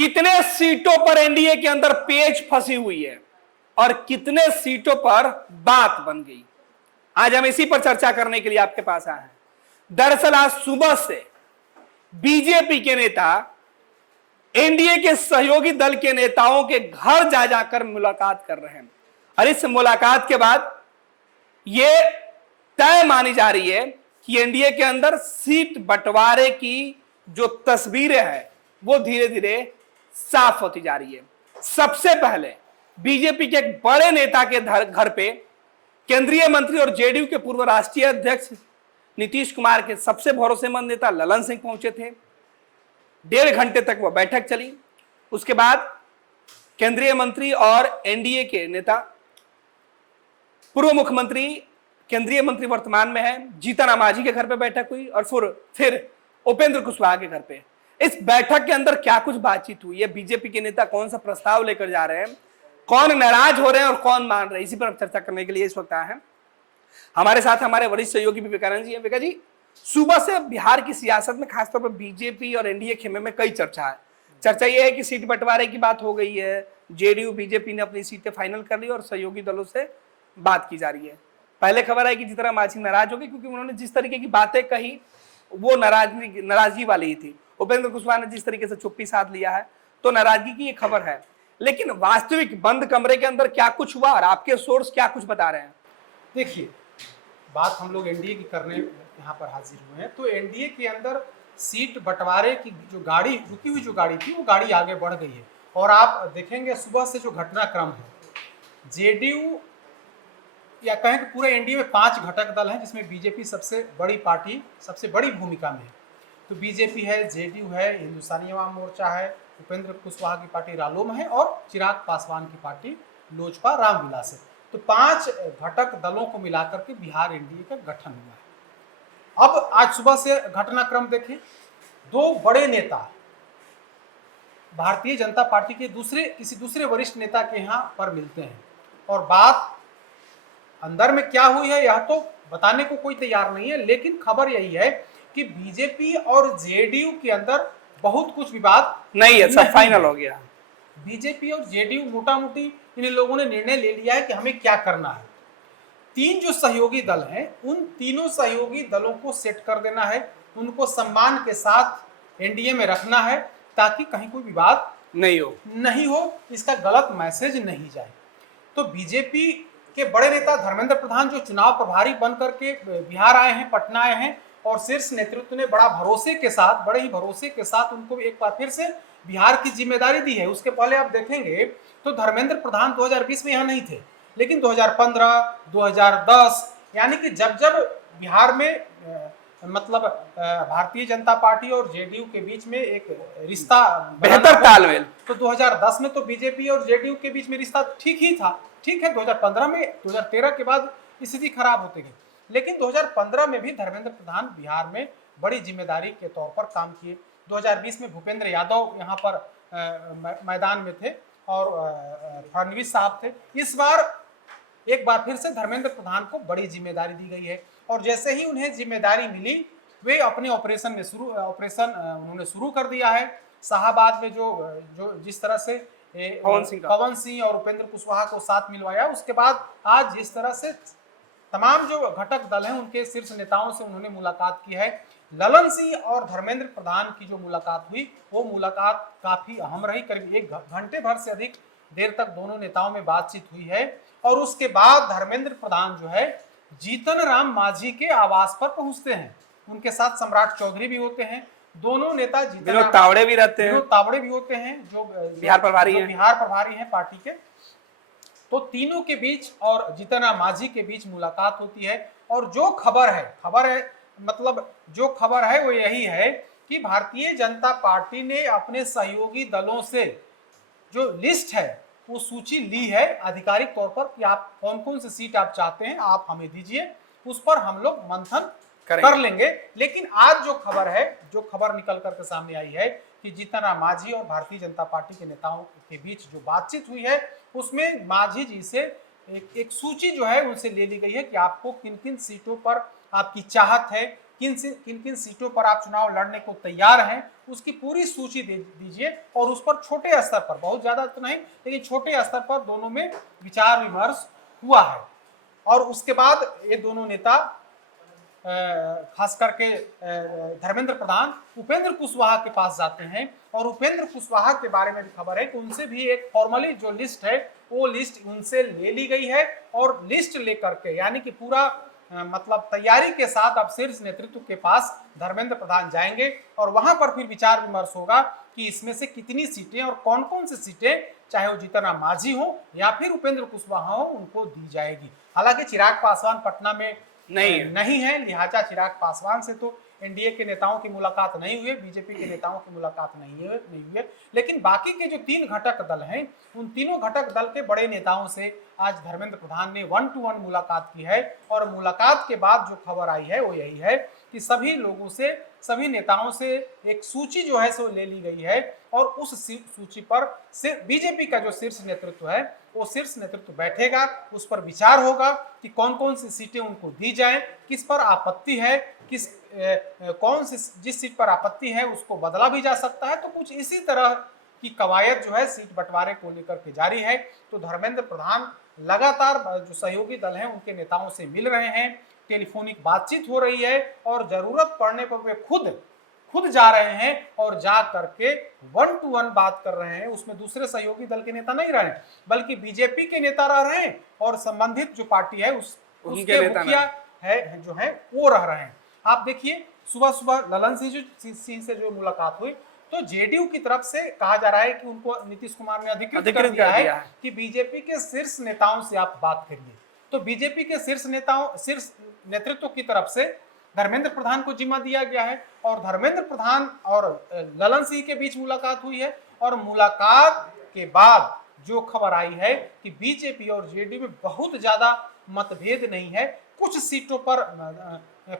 कितने सीटों पर एनडीए के अंदर पेच फंसी हुई है और कितने सीटों पर बात बन गई, आज हम इसी पर चर्चा करने के लिए आपके पास आए हैं। दरअसल आज सुबह से बीजेपी के नेता एनडीए के सहयोगी दल के नेताओं के घर जा जाकर मुलाकात कर रहे हैं और इस मुलाकात के बाद यह तय मानी जा रही है कि एनडीए के अंदर सीट बंटवारे की जो तस्वीरें हैं वो धीरे धीरे साफ होती जा रही है। सबसे पहले बीजेपी के एक बड़े नेता के घर पे केंद्रीय मंत्री और जेडीयू के पूर्व राष्ट्रीय अध्यक्ष नीतीश कुमार के सबसे भरोसेमंद नेता ललन सिंह पहुंचे थे। 1.5 घंटे तक वह बैठक चली। उसके बाद केंद्रीय मंत्री और एनडीए के नेता पूर्व मुख्यमंत्री केंद्रीय मंत्री वर्तमान में है जीतन राम मांझी के घर पे बैठक हुई और फिर उपेंद्र कुशवाहा के घर पे। इस बैठक के अंदर क्या कुछ बातचीत हुई है, बीजेपी के नेता कौन सा प्रस्ताव लेकर जा रहे हैं, कौन नाराज हो रहे हैं और कौन मान रहे हैं, इसी पर चर्चा करने के लिए इस वक्त आए हैं। हमारे साथ हमारे वरिष्ठ सहयोगी विवेकानंद जी हैं। विवेका जी, सुबह से बिहार की सियासत में खासतौर पर बीजेपी और एनडीए खेमे में कई चर्चा है। चर्चा यह है कि सीट बंटवारे की बात हो गई है, जेडीयू बीजेपी ने अपनी सीटें फाइनल कर ली और सहयोगी दलों से बात की जा रही है। पहले खबर है कि जीतन राम मांझी नाराज हो गए क्योंकि उन्होंने जिस तरीके की बातें कही वो नाराजगी वाली ही थी। उपेंद्र कुशवाहा ने जिस तरीके से चुप्पी साध लिया है तो नाराजगी की ये खबर है, लेकिन वास्तविक बंद कमरे के अंदर क्या कुछ हुआ और आपके सोर्स क्या कुछ बता रहे हैं? देखिए, बात हम लोग एनडीए की करने यहाँ पर हाजिर हुए हैं। तो एनडीए के अंदर सीट बंटवारे की जो गाड़ी रुकी हुई जो गाड़ी थी वो गाड़ी आगे बढ़ गई है और आप देखेंगे सुबह से जो घटनाक्रम है, जेडीयू या कहें कि पूरे एनडीए में 5 घटक दल हैं जिसमें बीजेपी सबसे बड़ी पार्टी, सबसे बड़ी भूमिका में है। तो बीजेपी है, जेडीयू है, हिंदुस्तानी अवाम मोर्चा है, उपेंद्र कुशवाहा की पार्टी रालोम है और चिराग पासवान की पार्टी लोजपा रामविलास है। तो 5 घटक दलों को मिलाकर के बिहार एनडीए का गठन हुआ है। अब आज सुबह से घटनाक्रम देखें, 2 बड़े नेता भारतीय जनता पार्टी के किसी दूसरे वरिष्ठ नेता के यहाँ पर मिलते हैं और बात अंदर में क्या हुई है यह तो बताने को कोई तैयार नहीं है, लेकिन खबर यही है कि बीजेपी और जेडीयू के अंदर बहुत कुछ विवाद नहीं है, सब फाइनल हो गया। बीजेपी और जेडीयू मोटा मोटी इन लोगों ने निर्णय ले लिया है कि हमें क्या करना है। 3 जो सहयोगी दल हैं उन तीनों सहयोगी दलों को सेट कर देना है, उनको सम्मान के साथ एनडीए में रखना है ताकि कहीं कोई विवाद नहीं हो, इसका गलत मैसेज नहीं जाए। तो बीजेपी के बड़े नेता धर्मेंद्र प्रधान जो चुनाव प्रभारी बन करके बिहार आए हैं, पटना आए हैं और शीर्ष नेतृत्व ने बड़े ही भरोसे के साथ उनको एक बार फिर से बिहार की जिम्मेदारी दी है। उसके पहले आप देखेंगे तो धर्मेंद्र प्रधान 2020 में यहाँ नहीं थे, लेकिन 2015, 2010 यानी कि जब बिहार में मतलब भारतीय जनता पार्टी और जेडीयू के बीच में एक रिश्ता बेहतर तालमेल, तो 2010 में तो बीजेपी और जेडीयू के बीच में रिश्ता ठीक ही था। ठीक है, 2015 में 2013 के बाद स्थिति खराब होती गई, लेकिन 2015 में भी धर्मेंद्र प्रधान बिहार में बड़ी जिम्मेदारी के तौर पर काम किए। 2020 में भूपेंद्र यादव यहाँ पर मैदान में थे और फडणवीस साहब थे। इस बार एक बार फिर से धर्मेंद्र प्रधान को बड़ी जिम्मेदारी दी गई है और जैसे ही उन्हें जिम्मेदारी मिली वे अपने ऑपरेशन उन्होंने शुरू कर दिया है। शाहबाद में जो जिस तरह से पवन सिंह और उपेंद्र कुशवाहा को साथ मिलवाया, उसके बाद आज जिस तरह से तमाम जो घटक दल हैं उनके शीर्ष नेताओं से उन्होंने मुलाकात की है। ललन सिंह और धर्मेंद्र प्रधान की जो मुलाकात हुई वो मुलाकात काफी अहम रही। करीब 1 घंटे भर से अधिक देर तक दोनों नेताओं में बातचीत हुई है और उसके बाद धर्मेंद्र प्रधान जो है जीतन राम मांझी के आवास पर पहुंचते हैं। उनके साथ सम्राट चौधरी भी होते हैं। दोनों नेता विनोद तावड़े भी रहते हैं, तावड़े भी होते हैं जो बिहार प्रभारी हैं पार्टी के। तो तीनों के बीच और जीतन राम मांझी के बीच मुलाकात होती है और जो खबर है वो यही है कि भारतीय जनता पार्टी ने अपने सहयोगी दलों से जो लिस्ट है वो सूची ली है आधिकारिक तौर पर कि आप कौन कौन सी सीट आप चाहते हैं, आप हमें दीजिए, उस पर हम लोग मंथन कर लेंगे। लेकिन आज जो खबर निकल करके सामने आई है कि जीतन राम मांझी और भारतीय जनता पार्टी के नेताओं के बीच जो बातचीत हुई है उसमें मांझी जी से एक सूची जो है उनसे ले ली गई है कि आपको किन किन सीटों पर आपकी चाहत है, किन किन सीटों पर आप चुनाव लड़ने को तैयार हैं, उसकी पूरी सूची दे दीजिए और उस पर छोटे स्तर पर, बहुत ज्यादा तो नहीं लेकिन छोटे स्तर पर दोनों में विचार विमर्श हुआ है। और उसके बाद ये दोनों नेता खास करके धर्मेंद्र प्रधान उपेंद्र कुशवाहा के पास जाते हैं और उपेंद्र कुशवाहा के बारे में भी खबर है कि उनसे भी एक फॉर्मली जो लिस्ट है वो लिस्ट उनसे ले ली गई है और लिस्ट लेकर के यानी कि पूरा मतलब तैयारी के साथ अब शीर्ष नेतृत्व के पास धर्मेंद्र प्रधान जाएंगे और वहां पर फिर विचार विमर्श होगा कि इसमें से कितनी सीटें और कौन कौन सी सीटें चाहे वो जीतन राम मांझी हो या फिर उपेंद्र कुशवाहा हो उनको दी जाएगी। हालांकि चिराग पासवान पटना में नहीं है, लिहाजा चिराग पासवान से तो एनडीए के नेताओं की मुलाकात नहीं हुई, बीजेपी के नेताओं की मुलाकात नहीं हुई, लेकिन बाकी के जो 3 घटक दल हैं उन तीनों घटक दल के बड़े नेताओं से आज धर्मेंद्र प्रधान ने 1-to-1 मुलाकात की है और मुलाकात के बाद जो खबर आई है वो यही है कि सभी लोगों से, सभी नेताओं से एक सूची जो है सो ले ली गई है और उस सूची पर बीजेपी का जो शीर्ष नेतृत्व है वो शीर्ष नेतृत्व बैठेगा, उस पर विचार होगा कि कौन कौन सी सीटें उनको दी जाए, किस पर आपत्ति है, किस कौन सी जिस सीट पर आपत्ति है उसको बदला भी जा सकता है। तो कुछ इसी तरह की कवायद जो है सीट बंटवारे को लेकर के जारी है। तो धर्मेंद्र प्रधान लगातार जो सहयोगी दल हैं उनके नेताओं से मिल रहे हैं, टेलीफोनिक बातचीत हो रही है और जरूरत पड़ने पर वे खुद जा रहे हैं और जा करके 1-to-1 बात कर रहे हैं। उसमें दूसरे सहयोगी दल के नेता नहीं रहे बल्कि बीजेपी के नेता रह रहे हैं और संबंधित जो पार्टी है उसके मुखिया है जो है वो रह रहे हैं। आप देखिए सुबह सुबह ललन सिंह से जो मुलाकात हुई तो जेडीयू की तरफ से कहा जा रहा है कि उनको नीतीश कुमार ने अधिकृत कर दिया है कि बीजेपी के शीर्ष नेताओं से आप बात करिए। तो बीजेपी के शीर्ष नेतृत्व की तरफ से धर्मेंद्र प्रधान को जिम्मा दिया गया है और धर्मेंद्र प्रधान और ललन सिंह के बीच मुलाकात हुई है और मुलाकात के बाद जो खबर आई है कि बीजेपी और जेडीयू में बहुत ज्यादा मतभेद नहीं है, कुछ सीटों पर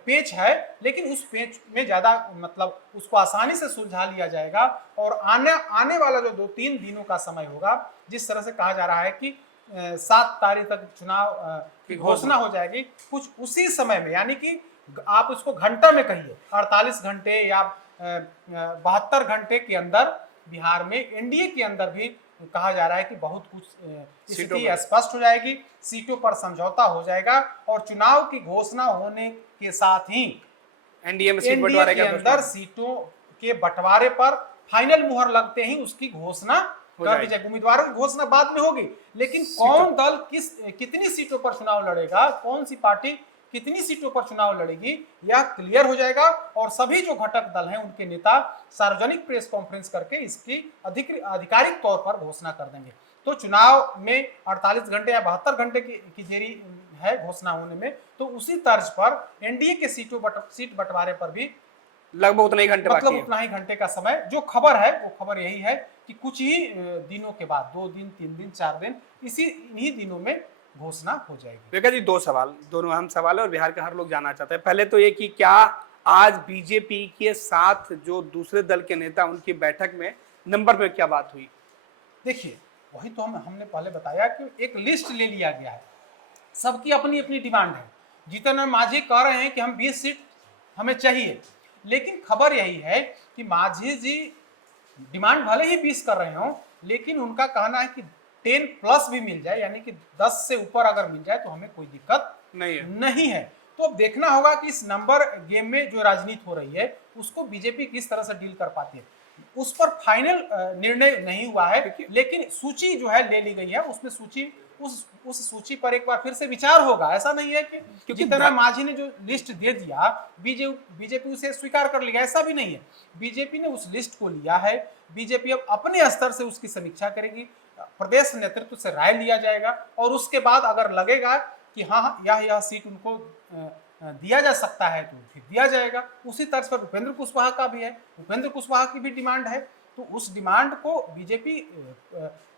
पेच है लेकिन उस पेच में ज्यादा मतलब उसको आसानी से सुलझा लिया जाएगा और आने वाला जो 2-3 दिनों का समय होगा, जिस तरह से कहा जा रहा है कि 7 तारीख तक चुनाव की घोषणा हो जाएगी, कुछ उसी समय में यानी कि आप उसको घंटा में कहिए 48 घंटे या 72 घंटे के अंदर बिहार में एनडीए के अंदर भी कहा जा रहा है कि बहुत कुछ स्थिति स्पष्ट हो जाएगी, सीटों पर समझौता हो जाएगा और चुनाव की घोषणा होने के साथ ही एनडीए में सीट बंटवारे के अंदर सीटों के बंटवारे पर फाइनल मुहर लगते ही उसकी घोषणा कर दी जाएगी। उम्मीदवारों की घोषणा बाद में होगी लेकिन कौन दल कितनी सीटों पर चुनाव लड़ेगा, कौन सी पार्टी कितनी सीटों पर चुनाव लड़ेगी यह क्लियर हो जाएगा और सभी जो घटक दल हैं उनके नेता सार्वजनिक प्रेस कॉन्फ्रेंस करके इसकी आधिकारिक तौर पर घोषणा कर देंगे। तो चुनाव में 48 घंटे या 72 घंटे की देरी है घोषणा होने में, तो उसी तर्ज पर एनडीए के सीट बंटवारे पर भी लगभग उतना ही घंटे मतलब उतना ही घंटे का समय। जो खबर है वो खबर यही है कि कुछ ही दिनों के बाद 2 दिन 3 दिन 4 दिन इन्हीं दिनों में घोषणा हो जाएगी। विवेका जी 2 सवाल, दोनों अहम सवाल है और बिहार के हर लोग जानना चाहते हैं। पहले तो ये कि क्या आज बीजेपी के साथ जो दूसरे दल के नेता उनकी बैठक में नंबर पे क्या बात हुई? देखिए वही तो हमने पहले बताया कि एक लिस्ट ले लिया गया है, सबकी अपनी अपनी डिमांड है। जीतन राम मांझी कह रहे हैं कि हम 20 सीट हमें चाहिए, लेकिन खबर यही है कि मांझी जी डिमांड भले ही 20 कर रहे हो लेकिन उनका कहना है कि 10+ भी मिल जाए यानी कि 10 से ऊपर अगर मिल जाए तो हमें कोई दिक्कत नहीं है। तो अब देखना होगा कि इस नंबर गेम में जो राजनीति हो रही है उसको बीजेपी किस तरह से डील कर पाती है, उस पर फाइनल निर्णय नहीं हुआ है लेकिन सूची जो है ले ली गई है। उसमें सूची उस सूची पर एक बार फिर से विचार होगा। ऐसा नहीं है कि जीतन राम मांझी ने जो लिस्ट दे दिया बीजेपी उसे स्वीकार कर लिया, ऐसा भी नहीं है। बीजेपी ने उस लिस्ट को लिया है, बीजेपी अब अपने स्तर से उसकी समीक्षा करेगी, प्रदेश नेतृत्व से राय लिया जाएगा और उसके बाद अगर लगेगा कि हाँ यह सीट उनको दिया जा सकता है तो फिर दिया जाएगा। उसी तर्ज पर उपेंद्र कुशवाहा का भी है, उपेंद्र कुशवाहा की भी डिमांड है, तो उस डिमांड को बीजेपी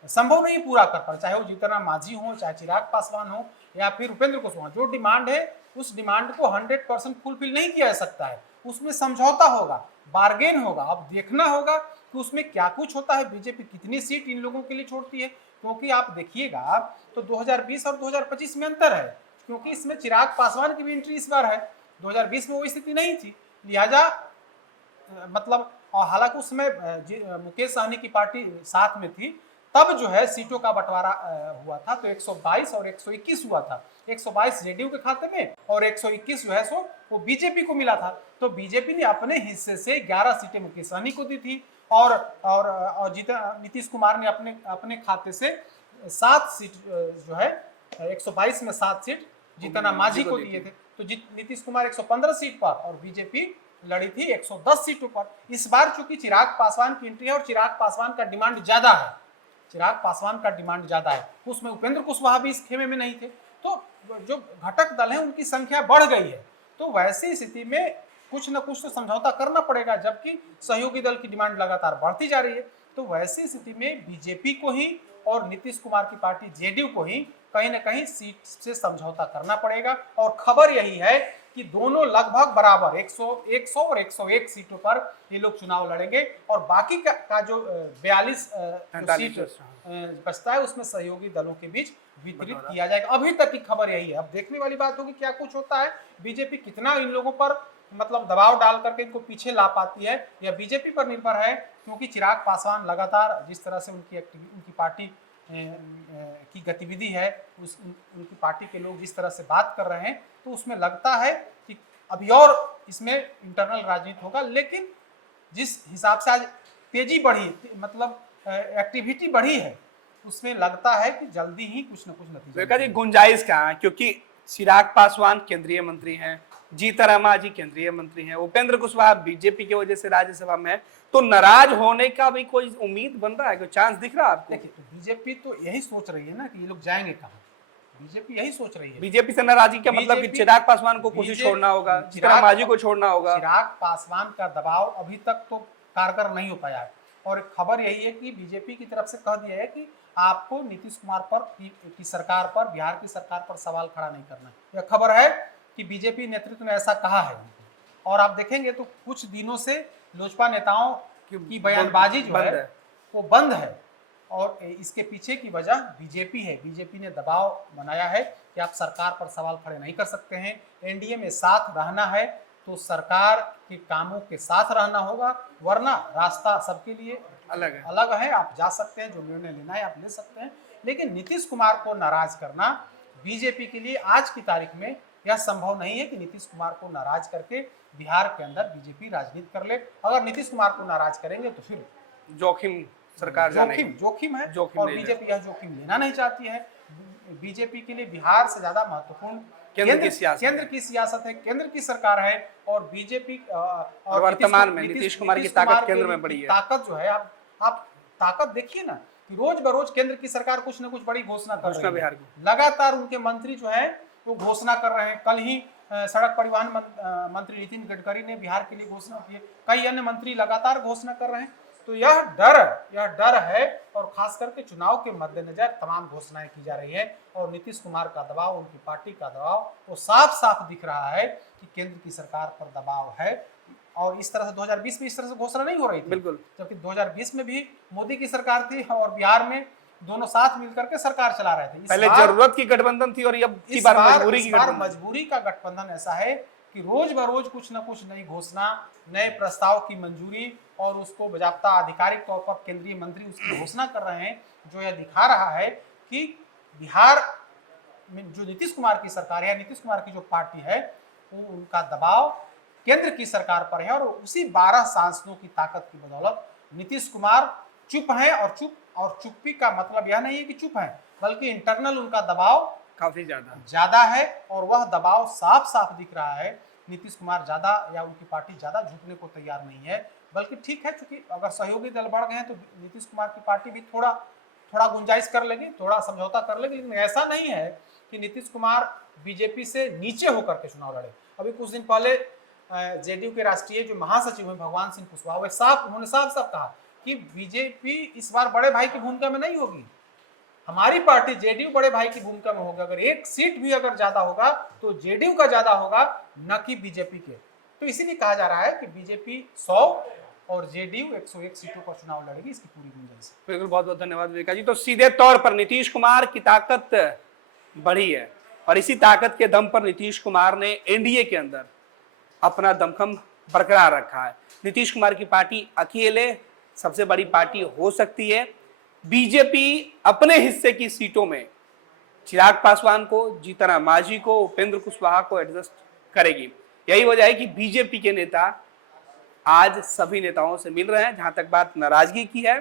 संभव नहीं पूरा कर पा, चाहे वो जीतन राम मांझी हो, चाहे चिराग पासवान हो या फिर उपेंद्र कुशवाहा। जो डिमांड है उस डिमांड को 100% फुलफिल नहीं किया जा सकता है, उसमें समझौता होगा, बार्गेन होगा। अब देखना होगा कि उसमें क्या कुछ होता है, बीजेपी कितनी सीट इन लोगों के लिए छोड़ती है। क्योंकि आप देखिएगा तो 2020 और 2025 में अंतर है, क्योंकि इसमें चिराग पासवान की भी एंट्री इस बार है। 2020 में वो स्थिति नहीं थी, लिहाजा मतलब और हालांकि उसमें मुकेश सहनी की पार्टी साथ में थी, तब जो है सीटों का बंटवारा हुआ था, तो 122 और 121 हुआ था। 122 जेडीयू के खाते में और 121 जो है सो वो बीजेपी को मिला था। तो बीजेपी ने अपने हिस्से से 11 सीटें मुकेश सहनी को दी थी और नीतीश कुमार ने अपने खाते से 7 सीट जो है 122 में 7 सीट जीतन मांझी को दिए थे। तो नीतीश कुमार 115 सीट पर और बीजेपी लड़ी थी 110 सीटों पर। इस बार चूंकि चिराग पासवान की एंट्री है और चिराग पासवान का डिमांड ज्यादा है, चिराग पासवान का डिमांड ज्यादा है, उसमें उपेंद्र कुशवाहा भी इस खेमे में नहीं थे, तो जो घटक दल है उनकी संख्या बढ़ गई है। तो वैसी स्थिति में कुछ न कुछ तो समझौता करना पड़ेगा, जबकि सहयोगी दल की डिमांड लगातार बढ़ती जा रही है। तो वैसी स्थिति में बीजेपी को ही और नीतीश कुमार की पार्टी जेडीयू को ही कहीं ना कहीं सीट से समझौता करना पड़ेगा। और खबर यही है कि दोनों लगभग बराबर 100 और 101 सीटों पर ये लोग चुनाव लड़ेंगे और बाकी का जो 42 सीट बचता है उसमें सहयोगी दलों के बीच वितरित किया जाएगा। अभी तक की खबर यही है। अब देखने वाली बात होगी क्या कुछ होता है, बीजेपी कितना इन लोगों पर मतलब दबाव डाल करके इनको पीछे ला पाती है, या बीजेपी पर निर्भर है, क्योंकि चिराग पासवान लगातार जिस तरह से उनकी पार्टी की गतिविधि है, उनकी पार्टी के लोग जिस तरह से बात कर रहे हैं, तो उसमें लगता है कि अभी और इसमें इंटरनल राजनीति होगा। लेकिन जिस हिसाब से आज तेजी बढ़ी, मतलब एक्टिविटी बढ़ी है, उसमें लगता है कि जल्दी ही कुछ न कुछ नतीजा। गुंजाइश कहाँ है, क्योंकि चिराग पासवान केंद्रीय मंत्री हैं, जीतन मांझी केंद्रीय मंत्री हैं, उपेंद्र कुशवाहा बीजेपी की वजह से राज्यसभा में है, तो नाराज होने का भी कोई उम्मीद बन रहा है, कोई चांस दिख रहा है आपको? देखिए, तो बीजेपी तो यही सोच रही है ना कि ये लोग जाएंगे कहाँ। बीजेपी यही सोच रही है। बीजेपी से नाराजगी का मतलब कि चिराग पासवान को कुछ छोड़ना होगा, जीतन मांझी को छोड़ना होगा। चिराग पासवान का दबाव अभी तक तो कारगर नहीं हो पाया है और खबर यही है कि बीजेपी की तरफ से कह दिया है कि आपको नीतीश कुमार पर की सरकार पर, बिहार की सरकार पर सवाल खड़ा नहीं करना है। यह खबर है कि बीजेपी नेतृत्व ने ऐसा कहा है। और आप देखेंगे तो कुछ दिनों से लोजपा नेताओं की बयानबाजी जो है वो बंद है और इसके पीछे की वजह बीजेपी है। बीजेपी ने दबाव बनाया है कि आप सरकार पर सवाल खड़े नहीं कर सकते हैं, एनडीए में साथ रहना है तो सरकार के कामों के साथ रहना होगा, वरना रास्ता सबके लिए अलग है। आप जा सकते हैं, जो निर्णय लेना है आप ले सकते हैं, लेकिन नीतीश कुमार को नाराज करना बीजेपी के लिए आज की तारीख में यह संभव नहीं है कि नीतीश कुमार को नाराज करके बिहार के अंदर बीजेपी राजनीति कर ले। अगर नीतीश कुमार को नाराज करेंगे तो फिर जोखिम सरकार जोखिम है और बीजेपी यह जोखिम लेना नहीं चाहती है। बीजेपी के लिए बिहार से ज्यादा महत्वपूर्ण केंद्र की सियासत है, केंद्र की सरकार है और बीजेपी और वर्तमान में नीतीश कुमार की ताकत केंद्र में बड़ी है। ताकत जो है, आप ताकत देखिए ना कि रोज बरोज केंद्र की सरकार कुछ न कुछ बड़ी घोषणा कर रही है। लगातार उनके मंत्री जो है वो घोषणा कर रहे हैं। कल ही सड़क परिवहन मंत्री नितिन गडकरी ने बिहार के लिए घोषणा की है, कई अन्य मंत्री लगातार घोषणा कर रहे हैं। तो यह डर है और खास करके चुनाव के मद्देनजर तमाम घोषणाएं की जा रही है और नीतीश कुमार का दबाव, उनकी पार्टी का दबाव वो साफ साफ दिख रहा है कि केंद्र की सरकार पर दबाव है। और इस तरह से 2020 में इस तरह से घोषणा नहीं हो रही थी, बिल्कुल, जबकि 2020 में भी मोदी की सरकार थी और बिहार में दोनों साथ मिलकर के सरकार चला रहे थे। पहले जरूरत की गठबंधन थी और इस बार मजबूरी का गठबंधन ऐसा है कि रोज बरोज कुछ न कुछ नई घोषणा, नए प्रस्ताव की मंजूरी और उसको बजाबता आधिकारिक तौर पर केंद्रीय मंत्री उसकी घोषणा कर रहे हैं, जो यह दिखा रहा है कि बिहार में जो नीतीश कुमार की सरकार है, नीतीश कुमार की जो पार्टी है, वो उनका दबाव केंद्र की सरकार पर है और उसी 12 सांसदों की ताकत की बदौलत नीतीश कुमार चुप हैं। और चुप्पी का मतलब यह नहीं है कि चुप है, बल्कि इंटरनल उनका दबाव काफी ज्यादा है और वह दबाव साफ साफ दिख रहा है। नीतीश कुमार ज्यादा या उनकी पार्टी ज्यादा झुकने को तैयार नहीं है, बल्कि ठीक है, क्योंकि अगर सहयोगी दल बढ़ गए हैं तो नीतीश कुमार की पार्टी भी थोड़ा गुंजाइश कर लेगी, थोड़ा समझौता कर लेगी। लेकिन ऐसा नहीं है कि नीतीश कुमार बीजेपी से नीचे होकर के चुनाव लड़े। अभी कुछ दिन पहले जेडीयू के राष्ट्रीय जो महासचिव हैं भगवान सिंह कुशवाहा, उन्होंने साफ कहा कि बीजेपी इस बार बड़े भाई की भूमिका में नहीं होगी, हमारी पार्टी जेडीयू बड़े भाई की भूमिका में होगा। अगर एक सीट भी अगर ज्यादा होगा तो जेडीयू का ज्यादा होगा, न कि बीजेपी के। तो इसीलिए कहा जा रहा है कि बीजेपी 100 और जेडीयू 101 सीटों पर चुनाव लड़ेगी, इसकी पूरी गुंजाइश। बिल्कुल, बहुत बहुत धन्यवाद विवेका जी। तो सीधे तौर पर नीतीश कुमार की ताकत बढ़ी है और इसी ताकत के दम पर नीतीश कुमार ने एनडीए के अंदर अपना दमखम बरकरार रखा है। नीतीश कुमार की पार्टी अकेले सबसे बड़ी पार्टी हो सकती है। बीजेपी अपने हिस्से की सीटों में चिराग पासवान को, जीतन राम मांझी को, उपेंद्र कुशवाहा को एडजस्ट करेगी। यही वजह है कि बीजेपी के नेता आज सभी नेताओं से मिल रहे हैं। जहां तक बात नाराजगी की है,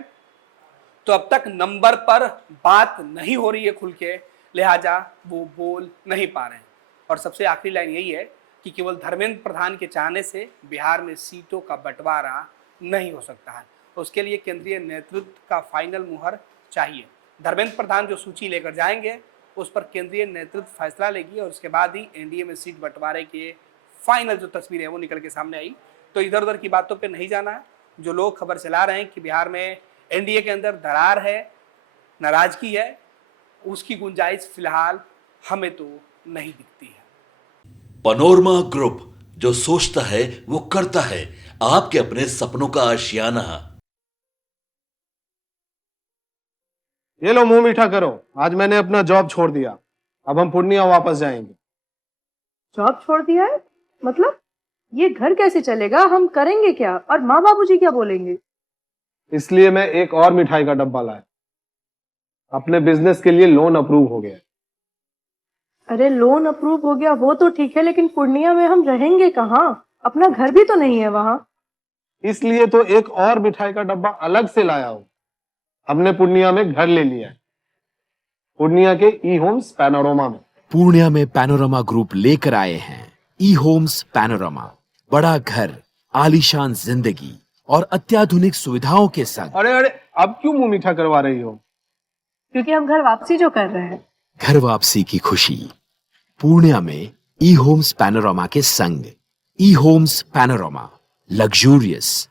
तो अब तक नंबर पर बात नहीं हो रही है खुल के, लिहाजा वो बोल नहीं पा रहे हैं। और सबसे आखिरी लाइन यही है कि केवल धर्मेंद्र प्रधान के चाहने से बिहार में सीटों का बंटवारा नहीं हो सकता है। उसके लिए केंद्रीय नेतृत्व का फाइनल मुहर चाहिए। धर्मेंद्र प्रधान जो सूची लेकर जाएंगे उस पर केंद्रीय नेतृत्व फैसला लेगी और उसके बाद ही एनडीए में सीट बंटवारे के फाइनल जो तस्वीर है वो निकल के सामने आई। तो इधर उधर की बातों पे नहीं जाना है। जो लोग खबर चला रहे हैं कि बिहार में एनडीए के अंदर दरार है, नाराजगी है, उसकी गुंजाइश फिलहाल हमें तो नहीं दिखती है। पनोरमा ग्रुप, जो सोचता है वो करता है। आपके अपने सपनों का आशियाना। ये लो मुंह मीठा करो, आज मैंने अपना जॉब छोड़ दिया। अब हम पूर्णिया वापस जाएंगे। जॉब छोड़ दिया है? मतलब ये घर कैसे चलेगा? हम करेंगे क्या? और माँ बाबूजी क्या बोलेंगे? इसलिए मैं एक और मिठाई का डब्बा लाया। अपने बिजनेस के लिए लोन अप्रूव हो गया। अरे लोन अप्रूव हो गया वो तो ठीक है, लेकिन पूर्णिया में हम रहेंगे कहाँ? अपना घर भी तो नहीं है वहाँ। इसलिए तो एक और मिठाई का डब्बा अलग से लाया हूँ। हमने पूर्णिया में घर ले लिया है, पूर्णिया के ई होम्स पैनोरमा में। पूर्णिया में पैनोरमा ग्रुप लेकर आए हैं ई होम्स पैनोरमा। बड़ा घर, आलीशान जिंदगी और अत्याधुनिक सुविधाओं के संग। अरे अरे, अब क्यों मुंह मीठा करवा रही हो? क्योंकि हम घर वापसी जो कर रहे हैं। घर वापसी की खुशी पूर्णिया में ई होम्स पैनोरमा के संग। ई होम्स पैनोरमा, लग्जूरियस,